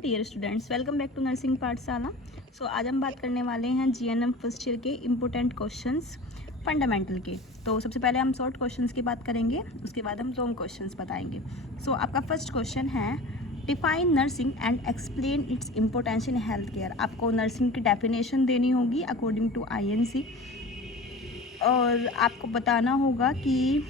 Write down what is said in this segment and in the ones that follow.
Dear students, welcome back to nursing पाठशाला। आज हम बात करने वाले हैं जीएनएम फर्स्ट ईयर के इम्पोर्टेंट क्वेश्चंस फंडामेंटल के। तो सबसे पहले हम शॉर्ट क्वेश्चंस की बात करेंगे, उसके बाद हम लॉन्ग क्वेश्चंस बताएंगे। आपका फर्स्ट क्वेश्चन है define nursing and explain it's importance in health care. आपको नर्सिंग की डेफिनेशन देनी होगी अकॉर्डिंग टू आईएनसी, और आपको बताना होगा कि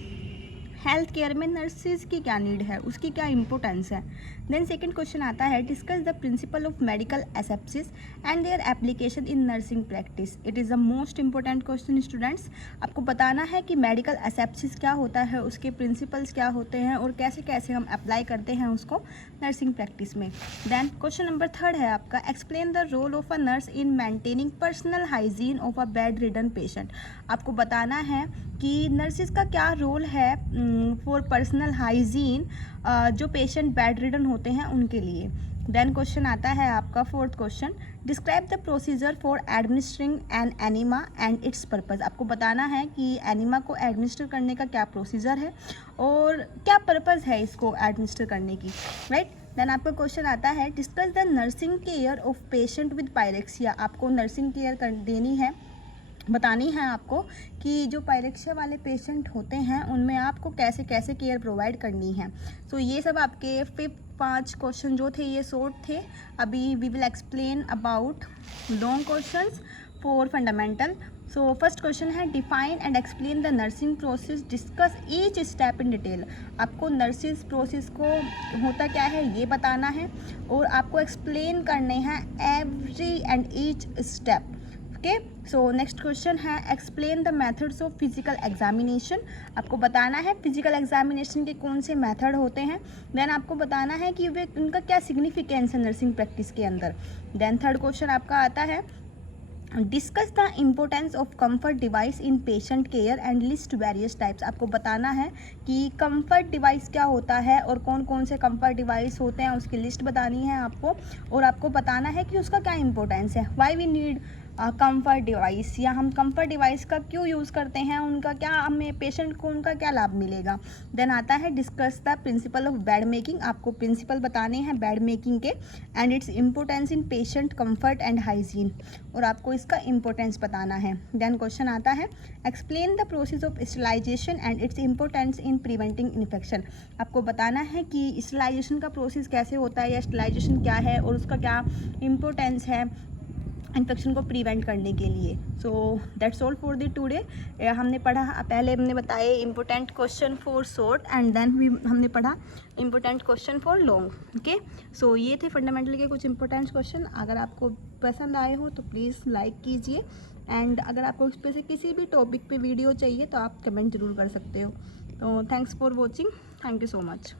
हेल्थ केयर में नर्सिस की क्या नीड है, उसकी क्या इंपॉर्टेंस है। देन सेकंड क्वेश्चन आता है discuss the principle of medical asepsis and their application in nursing practice. It is the most important question students. आपको बताना है कि मेडिकल एसेप्सिस क्या होता है, उसके प्रिंसिपल्स क्या होते हैं और कैसे कैसे हम अप्लाई करते हैं उसको नर्सिंग प्रैक्टिस में। देन क्वेश्चन नंबर थर्ड है आपका explain the role of a nurse in maintaining personal hygiene of a bedridden patient. आपको बताना है कि नर्सिस का क्या रोल है फॉर पर्सनल हाइजीन जो पेशेंट बेड रिडन होते हैं उनके लिए। देन क्वेश्चन आता है आपका fourth question describe the procedure for administering an enema and its purpose. आपको बताना है कि एनिमा को एडमिनिस्टर करने का क्या प्रोसीजर है और क्या पर्पज़ है इसको एडमिनिस्टर करने की, राइट। देन आपका क्वेश्चन आता है discuss the nursing care of patient with pyrexia. आपको नर्सिंग केयर देनी है, बतानी है आपको कि जो पायरेक्सिया वाले पेशेंट होते हैं उनमें आपको कैसे कैसे केयर प्रोवाइड करनी है। ये सब आपके 5 क्वेश्चन जो थे ये शॉर्ट थे। अभी we will explain about long questions for fundamental. First question है define and explain the nursing process, discuss each step in detail. आपको नर्सिंग प्रोसेस को होता क्या है ये बताना है और आपको एक्सप्लेन करने हैं every and each step. Okay, next question है explain the methods of physical examination. आपको बताना है फिजिकल एग्जामिनेशन के कौन से मेथड होते हैं। देन आपको बताना है कि वे उनका क्या सिग्निफिकेंस है नर्सिंग प्रैक्टिस के अंदर। देन थर्ड क्वेश्चन आपका आता है discuss the importance of comfort device in patient care and list various types. आपको बताना है कि कंफर्ट डिवाइस क्या होता है और कौन कौन से कंफर्ट डिवाइस होते हैं उसकी लिस्ट बतानी है आपको, और आपको बताना है कि उसका क्या इंपॉर्टेंस है, why we need comfort device, या हम कंफर्ट डिवाइस का क्यों यूज़ करते हैं, उनका क्या हमें पेशेंट को उनका क्या लाभ मिलेगा। देन आता है discuss the principle of bed making. आपको प्रिंसिपल बताने हैं बेड मेकिंग के and its importance in patient comfort and hygiene, और आपको इसका इम्पोर्टेंस बताना है। देन क्वेश्चन आता है explain the process of sterilisation and its importance in preventing infection. आपको बताना है कि स्टरलाइजेशन का प्रोसेस कैसे होता है या स्टरलाइजेशन क्या है और उसका क्या इम्पोर्टेंस है इन्फेक्शन को प्रिवेंट करने के लिए। That's all for the today. हमने पढ़ा, पहले हमने बताए important question for short and then हमने पढ़ा important question for long. Okay, ये थे फंडामेंटल के कुछ इंपॉर्टेंट क्वेश्चन। अगर आपको पसंद आए हो तो प्लीज़ लाइक कीजिए, एंड अगर आपको इस पे से किसी भी टॉपिक पे वीडियो चाहिए तो आप कमेंट ज़रूर कर सकते हो। Thanks for watching, thank you so much.